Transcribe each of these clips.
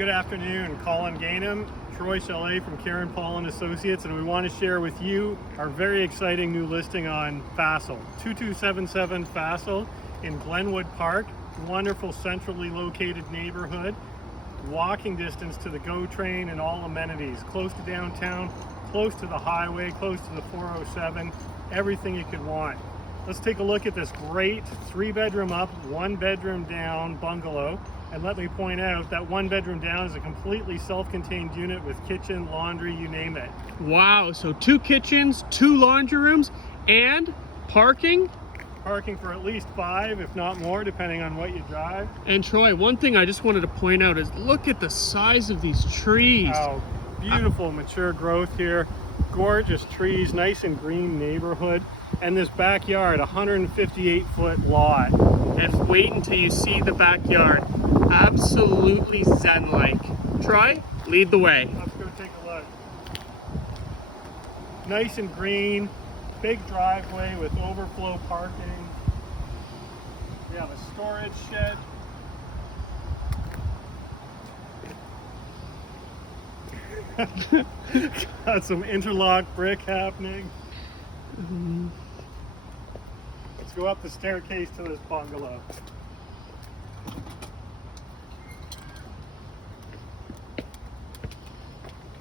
Good afternoon, Colin Gainham, Troy Chalet from Karen Paul & Associates, and we want to share with you our very exciting new listing on Fassel, 2277 Fassel in Glenwood Park. Wonderful centrally located neighborhood, walking distance to the GO train and all amenities, close to downtown, close to the highway, close to the 407, everything you could want. Let's take a look at this great 3-bedroom up, 1-bedroom down bungalow. And let me point out that 1-bedroom down is a completely self-contained unit with kitchen, laundry, you name it. Wow, so 2 kitchens, 2 laundry rooms, and parking? Parking for at least 5, if not more, depending on what you drive. And Troy, one thing I just wanted to point out is look at the size of these trees. Oh, beautiful mature growth here. Gorgeous trees, nice and green neighborhood. And this backyard, 158-foot lot. And wait until you see the backyard. Absolutely zen-like. Troy, lead the way. Let's go take a look. Nice and green, big driveway with overflow parking. We have a storage shed. Got some interlock brick happening. Let's go up the staircase to this bungalow.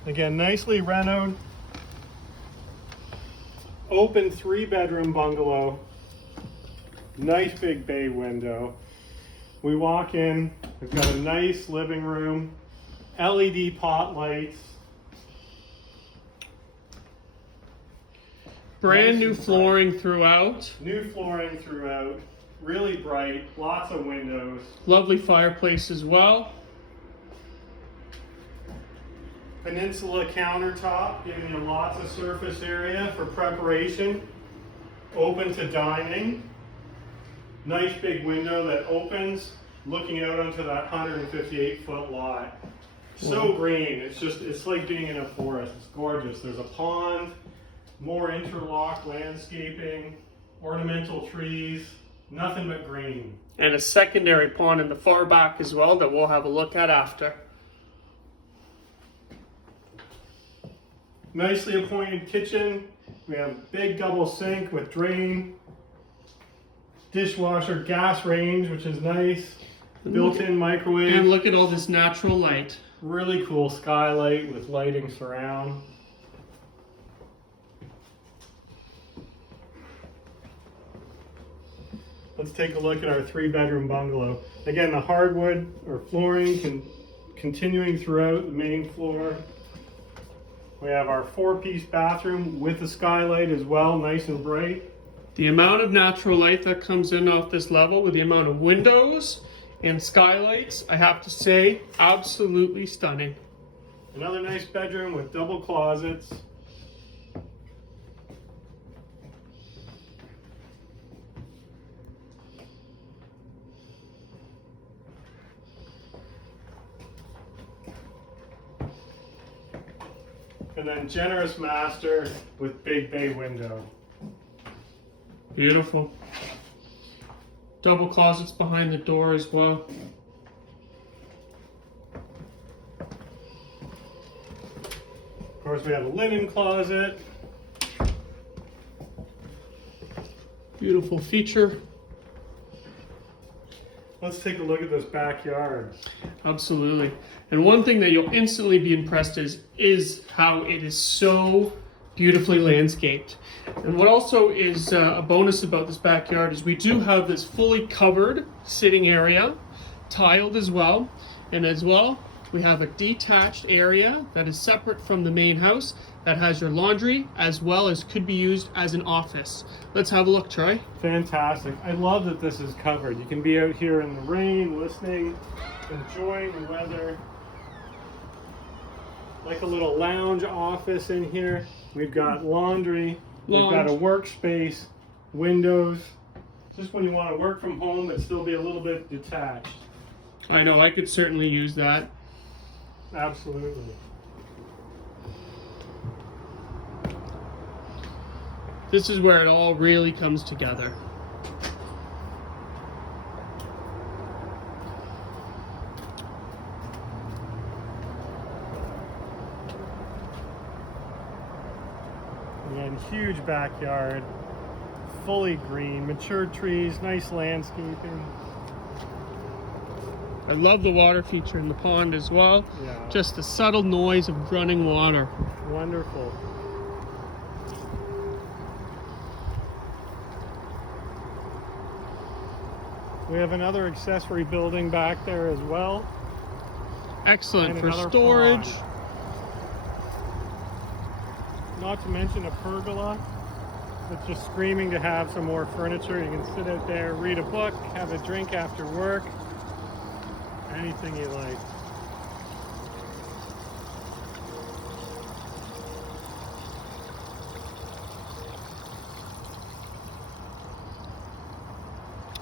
Again, nicely renoed. Open 3-bedroom bungalow. Nice big bay window. We walk in, we've got a nice living room, LED pot lights. Brand new flooring throughout. New flooring throughout, really bright, lots of windows. Lovely fireplace as well. Peninsula countertop, giving you lots of surface area for preparation. Open to dining. Nice big window that opens, looking out onto that 158-foot lot. So green, it's like being in a forest. It's gorgeous. There's a pond, more interlock landscaping, ornamental trees, nothing but green. And a secondary pond in the far back as well that we'll have a look at after. Nicely appointed kitchen. We have a big double sink with drain, dishwasher, gas range, which is nice, built-in microwave. And look at all this natural light. Really cool skylight with lighting surround. Let's take a look at our 3-bedroom bungalow. Again, the hardwood or flooring continuing throughout the main floor. We have our 4-piece bathroom with a skylight as well, nice and bright. The amount of natural light that comes in off this level with the amount of windows and skylights, I have to say, absolutely stunning. Another nice bedroom with double closets. And then generous master with big bay window. Beautiful. Double closets behind the door as well. Of course, we have a linen closet. Beautiful feature. Let's take a look at this backyard. Absolutely. And one thing that you'll instantly be impressed is how it is so beautifully landscaped. And what also is a bonus about this backyard is we do have this fully covered sitting area, tiled as well. And as well, we have a detached area that is separate from the main house that has your laundry as well as could be used as an office. Let's have a look, Troy. Fantastic. I love that this is covered. You can be out here in the rain, listening, enjoying the weather. Like a little lounge office in here. We've got laundry. We've got a workspace, windows. Just when you want to work from home but still be a little bit detached. I know, I could certainly use that. Absolutely. This is where it all really comes together. Again, huge backyard, fully green, mature trees, nice landscaping. I love the water feature in the pond as well. Yeah. Just the subtle noise of running water. Wonderful. We have another accessory building back there as well. Excellent And for another storage. pond. Not to mention a pergola that's just screaming to have some more furniture. You can sit out there, read a book, have a drink after work, anything you like.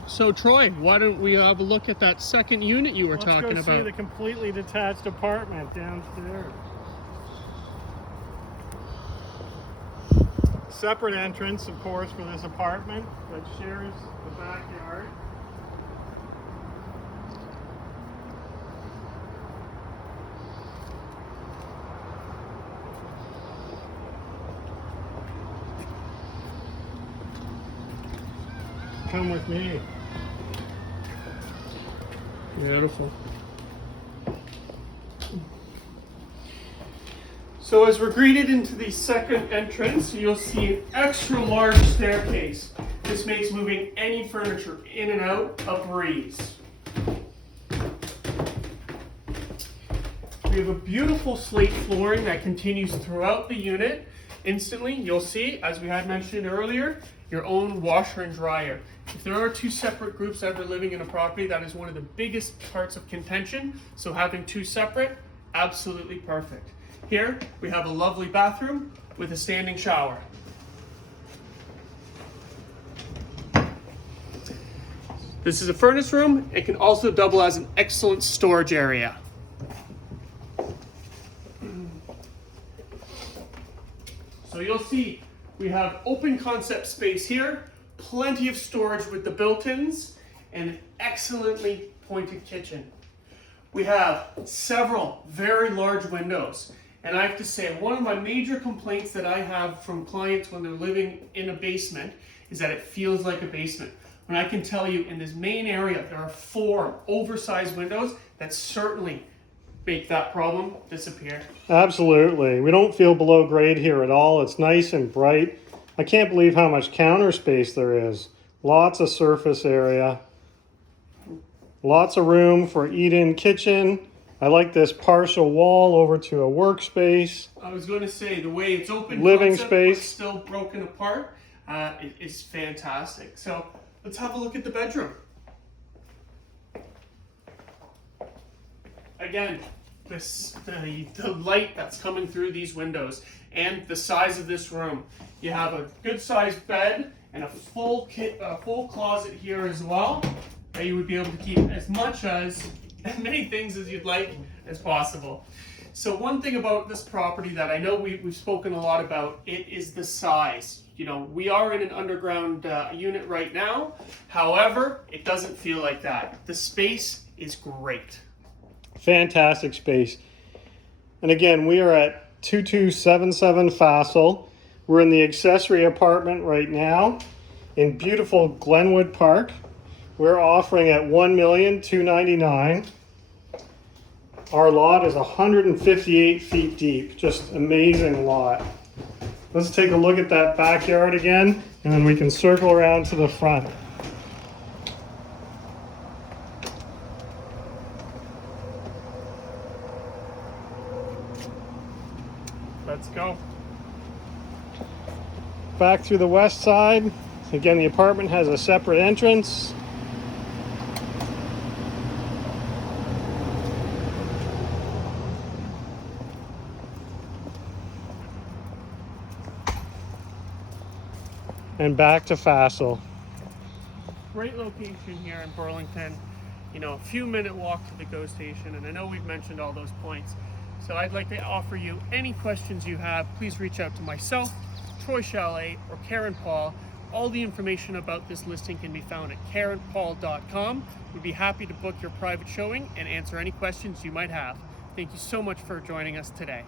So Troy, why don't we have a look at that second unit you were talking Let's go see about? the completely detached apartment downstairs. Separate entrance, of course, for this apartment that shares the backyard. Come with me. Beautiful. So as we're greeted into the second entrance, you'll see an extra large staircase. This makes moving any furniture in and out a breeze. We have a beautiful slate flooring that continues throughout the unit. Instantly, you'll see, as we had mentioned earlier, your own washer and dryer. If there are two separate groups ever living in a property, that is one of the biggest parts of contention. So having two separate, absolutely perfect. Here, we have a lovely bathroom with a standing shower. This is a furnace room. It can also double as an excellent storage area. So you'll see we have open concept space here, plenty of storage with the built-ins, and an excellently pointed kitchen. We have several very large windows. And I have to say, one of my major complaints that I have from clients when they're living in a basement is that it feels like a basement. When I can tell you in this main area, there are 4 oversized windows that certainly make that problem disappear. Absolutely. We don't feel below grade here at all. It's nice and bright. I can't believe how much counter space there is. Lots of surface area. Lots of room for eat-in kitchen. I like this partial wall over to a workspace. I was going to say, the way it's open Living concept, space. but still broken apart, is fantastic. So let's have a look at the bedroom. Again, the light that's coming through these windows and the size of this room. You have a good sized bed and a full closet here as well, that you would be able to keep as many things as you'd like as possible. So one thing about this property that I know we've spoken a lot about, it is the size. You know, we are in an underground unit right now. However, it doesn't feel like that. The space is great. Fantastic space. And again, we are at 2277 Fassel. We're in the accessory apartment right now in beautiful Glenwood Park. We're offering at $1,299,000. Our lot is 158 feet deep. Just amazing lot. Let's take a look at that backyard again, and then we can circle around to the front. Let's go. Back through the west side. Again, the apartment has a separate entrance. And back to Fassel. Great location here in Burlington. You know, a few minute walk to the GO station, and I know we've mentioned all those points. So I'd like to offer you any questions you have. Please reach out to myself, Troy Chalet, or Karen Paul. All the information about this listing can be found at karenpaul.com. We'd be happy to book your private showing and answer any questions you might have. Thank you so much for joining us today.